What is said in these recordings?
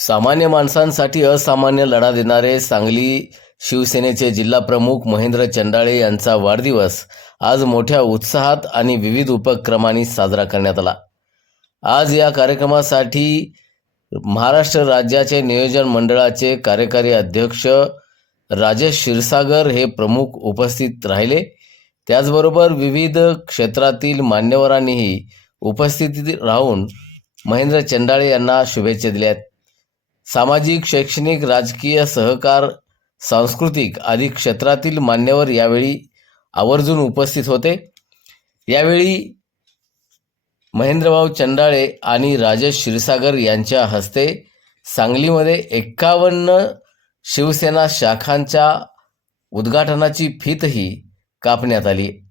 सामान्य माणसांसाठी असामान्य लढा देणारे सांगली शिवसेनेचे जिल्हाप्रमुख महेंद्र चंडाळे यांचा वाढदिवस आज मोठ्या उत्साहात आणि विविध उपक्रमांनी साजरा करण्यात आला. आज या कार्यक्रमासाठी महाराष्ट्र राज्याचे नियोजन मंडळाचे कार्यकारी अध्यक्ष राजेश क्षीरसागर हे प्रमुख उपस्थित राहिले. त्याचबरोबर विविध क्षेत्रातील मान्यवरांनीही उपस्थितीत राहून महेंद्र चंडाळे यांना शुभेच्छा दिल्यात सामाजिक शैक्षणिक राजकीय सहकार सांस्कृतिक आदी क्षेत्रातील मान्यवर यावेळी आवर्जून उपस्थित होते. यावेळी महेंद्रभाऊ चंडाळे आणि राजेश क्षीरसागर यांच्या हस्ते सांगलीमध्ये एक्कावन्न शिवसेना शाखांच्या उद्घाटनाची फीतही कापण्यात आली.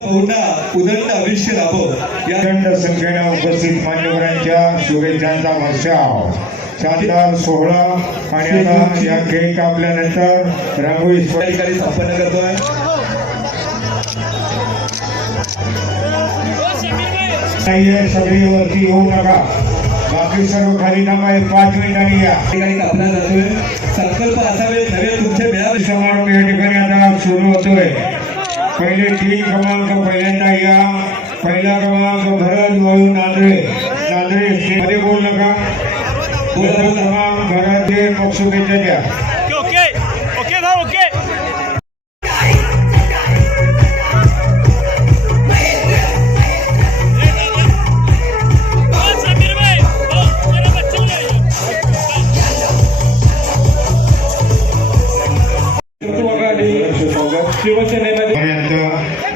उदंड आयुष्य लाभो. या प्रचंड संख्येने उपस्थित मान्यवरांच्या शुभेच्छांचा वर्षाव शानदार सोहळा आणि आता या केक कापल्यानंतर रांगोळी संपन्न करतोय. नाहीये सगळी वरती येऊ नका. बाकी सर्व खाली एक पाच मिनिटांनी या. ठिकाणी कापला जातोय. संकल्प असावे खरे तुमचे मिळावे या ठिकाणी आता सुरू होतोय. पहिले तीन क्रमांक पहिल्यांदा या पहिला क्रमांक भरत वळू नांदळे नांदळे मध्ये बोल नका दुसरा क्रमांक भरत दे शुभेच्छा द्या ओके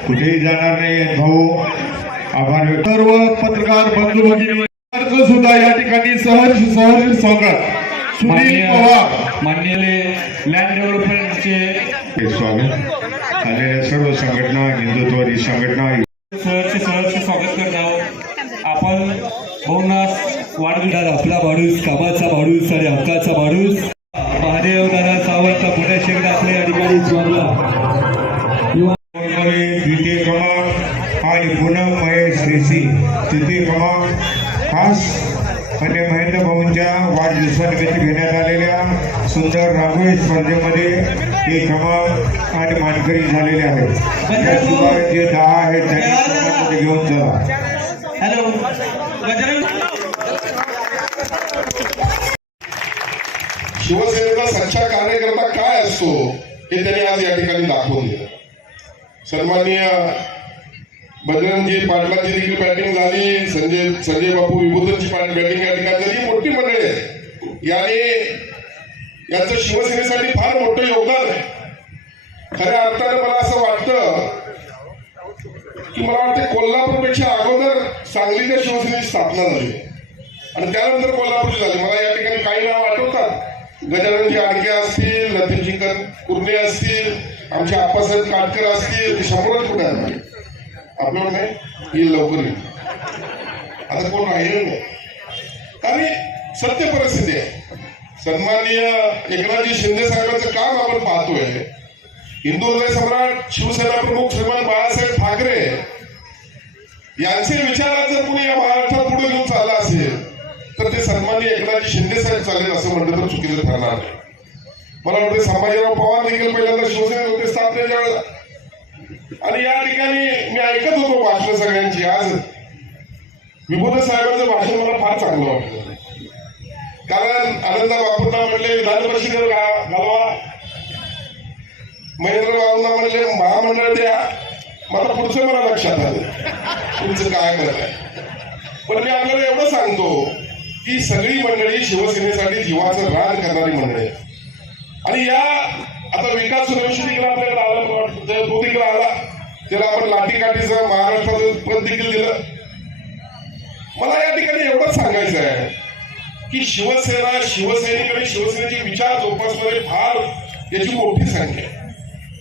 कुठेही जाणार नाही भाऊ? आभार सर्व पत्रकार बंधू भगिनी सुद्धा या ठिकाणी सहर्ष सहर्ष स्वागत. सुनील पवार. लँड डेव्हलपमेंटचे स्वागत. आलेल्या सर्व संघटना हिंदुत्ववादी संघटना सहर्ष सहर्ष स्वागत करत आहोत. आपण भाऊंना वाढविणार आपला माणूस कामाचा माणूस आणि हक्काचा माणूस महादेव दादा सावंत पुणे शेकडे आपल्या या ठिकाणी स्वर्गला कोणकोणी द्वितीय क्रमांक आणि पूनम महेश रेसी तृतीय क्रमांक खास म्हणजे महेंद्र भाऊंच्या वाढदिवसानिमित्त घेण्यात आलेल्या सुंदर रांगोळी स्पर्धेमध्ये एक क्रमांक आणि मानकरी झालेले आहेत. त्याशिवाय जे दहा आहेत त्यांनी घेऊन चला. हॅलो. बजरंग शिवसेनेचा सच्चा कार्यकर्ता काय असतो हे त्यांनी आज या ठिकाणी दाखवून दिलं. सन्माननीय बजरंगजी पाटलांची देखील बॅटिंग झाली. संजय संजय बापू विभूतनची बॅटिंग या ठिकाणी झाली. मोठी मंडळी आहे. याने याचं शिवसेनेसाठी फार मोठं योगदान आहे. खऱ्या अर्थानं मला असं वाटतं की मला वाटतं कोल्हापूरपेक्षा अगोदर सांगलीच्या शिवसेनेची स्थापना झाली. आणि त्यानंतर कोल्हापूरची झाली. मला या ठिकाणी काही नाव आठवतात. गजाननजी आडके असतील लतीनशंकर कुर्णे असतील आमच्या आप्पासाहेब काटकर असतील सम्राट कुठे आहे? आपल्याला नाही? येईल लवकर येईल आता कोण राहिलं नाही. आणि सत्य परिस्थिती आहे. सन्माननीय एकनाथजी शिंदे साहेबांचं काम आपण पाहतोय. हिंदू हृदय सम्राट शिवसेना प्रमुख श्रीमान बाळासाहेब ठाकरे यांचे विचारात जर कोणी या महाराष्ट्रात पुढे घेऊन चालला असेल तर ते सन्माननीय एकनाथजी शिंदे साहेब चालेल असं म्हटलं तर चुकीचं ठरणार नाही. मला वाटतं संभाजीराव पवार देखील पहिल्यांदा शिवसेनेत होते स्थापनेच्या वेळेला. आणि या ठिकाणी मी ऐकत होतो भाषण सगळ्यांची आज. विभूत साहेबांचं भाषण मला फार चांगलं वाटलं. कारण आनंदा बापूंना म्हणले विधान परिषदेवर घालवा. महेंद्र बाबूंना म्हणले महामंडळ द्या. मला पुढचं मला लक्षात आलं. तुमचं काय करत आहे पण मी आपल्याला एवढं सांगतो की सगळी मंडळी शिवसेनेसाठी जीवाचं रान करणारी मंडळी आहे. आणि या आता विकास सूर्यवंशी तिकडे आपल्याकडे आला वाटतं. तो तिकडे आला. त्याला आपण लाठीकाठीचं महाराष्ट्राचं पद देखील दिलं. मला या ठिकाणी एवढंच सांगायचं आहे की शिवसेना शिवसैनिक आणि शिवसेनेचे विचार जोपासणारे फार याची मोठी संख्या आहे.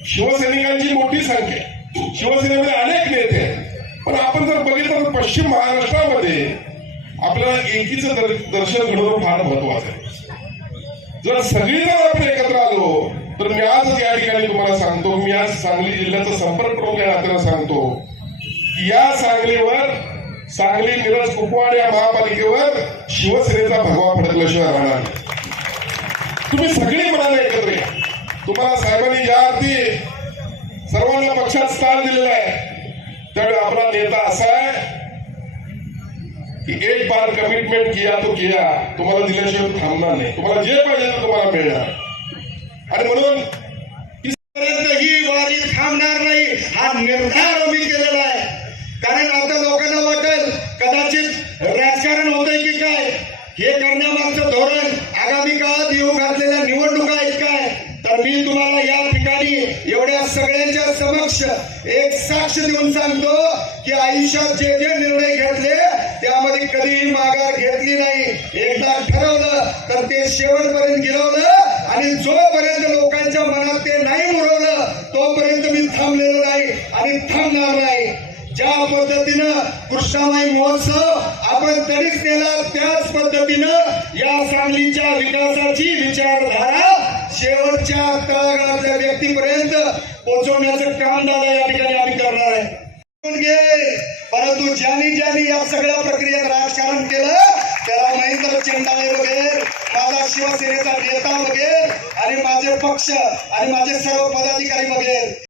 शिवसैनिकांची मोठी संख्या आहे. शिवसेनेमध्ये अनेक नेते आहेत. पण आपण जर बघितलं तर पश्चिम महाराष्ट्रामध्ये आपल्याला एकीचं दर्शन घडवणं फार महत्वाचं आहे. जर सगळीजण आपण आलो तर मी आज या ठिकाणी तुम्हाला सांगतो. मी आज सांगली जिल्ह्याचा संपर्क प्रमुख या नात्यानं सांगतो. की या सांगलीवर सांगली मिरज कुपवाड या महापालिकेवर शिवसेनेचा भगवा फडकल्याशिवाय राहणार तुम्ही सगळी मनाने एकत्र या. तुम्हाला साहेबांनी ज्या अर्थी सर्वांना पक्षात स्थान दिलेलं आहे त्यावेळी आपला नेता असा आहे की एक बार कमिटमेंट किया तो किया. तुम्हाला दिल्याशिवाय थांबणार नाही. तुम्हाला जे पाहिजे ते तुम्हाला मिळणार. आणि म्हणून ही वारी थांबणार नाही हा निर्धार आम्ही केलेला आहे. कारण आता लोकांना वाटेल कदाचित राजकारण होतंय की काय हे करण्यामागचं धोरण आगामी काळात येऊ घातलेल्या निवडणुका आहेत. काय तर मी तुम्हाला या ठिकाणी एवढ्या सगळ्यांच्या समक्ष एक साक्ष देऊन सांगतो की आयुष्यात जे जे निर्णय घेतले त्यामध्ये कधीही माघार घेतली नाही. एकदा ठरवलं तर ते शेवटपर्यंत गिरवलं आणि जोपर्यंत लोकांच्या मनात ते नाही उरवलं तोपर्यंत मी थांबलेलो नाही आणि थांबणार नाही. ज्या पद्धतीनं कृष्णामाई महोत्सव आपण तरीच केला त्याच पद्धतीनं या सांगलीच्या विकासाची विचारधारा शेवटच्या तळागाळातल्या व्यक्तीपर्यंत पोहोचवण्याचं काम दादा या ठिकाणी आम्ही करणार आहे. परंतु ज्यांनी ज्यांनी या सगळ्या प्रक्रियेत राजकारण केलं त्याला महेंद्र चेंडाळे वगैरे माझा शिवसेनेचा नेता बघेल. आणि माझे पक्ष आणि माझे सर्व पदाधिकारी बघेल.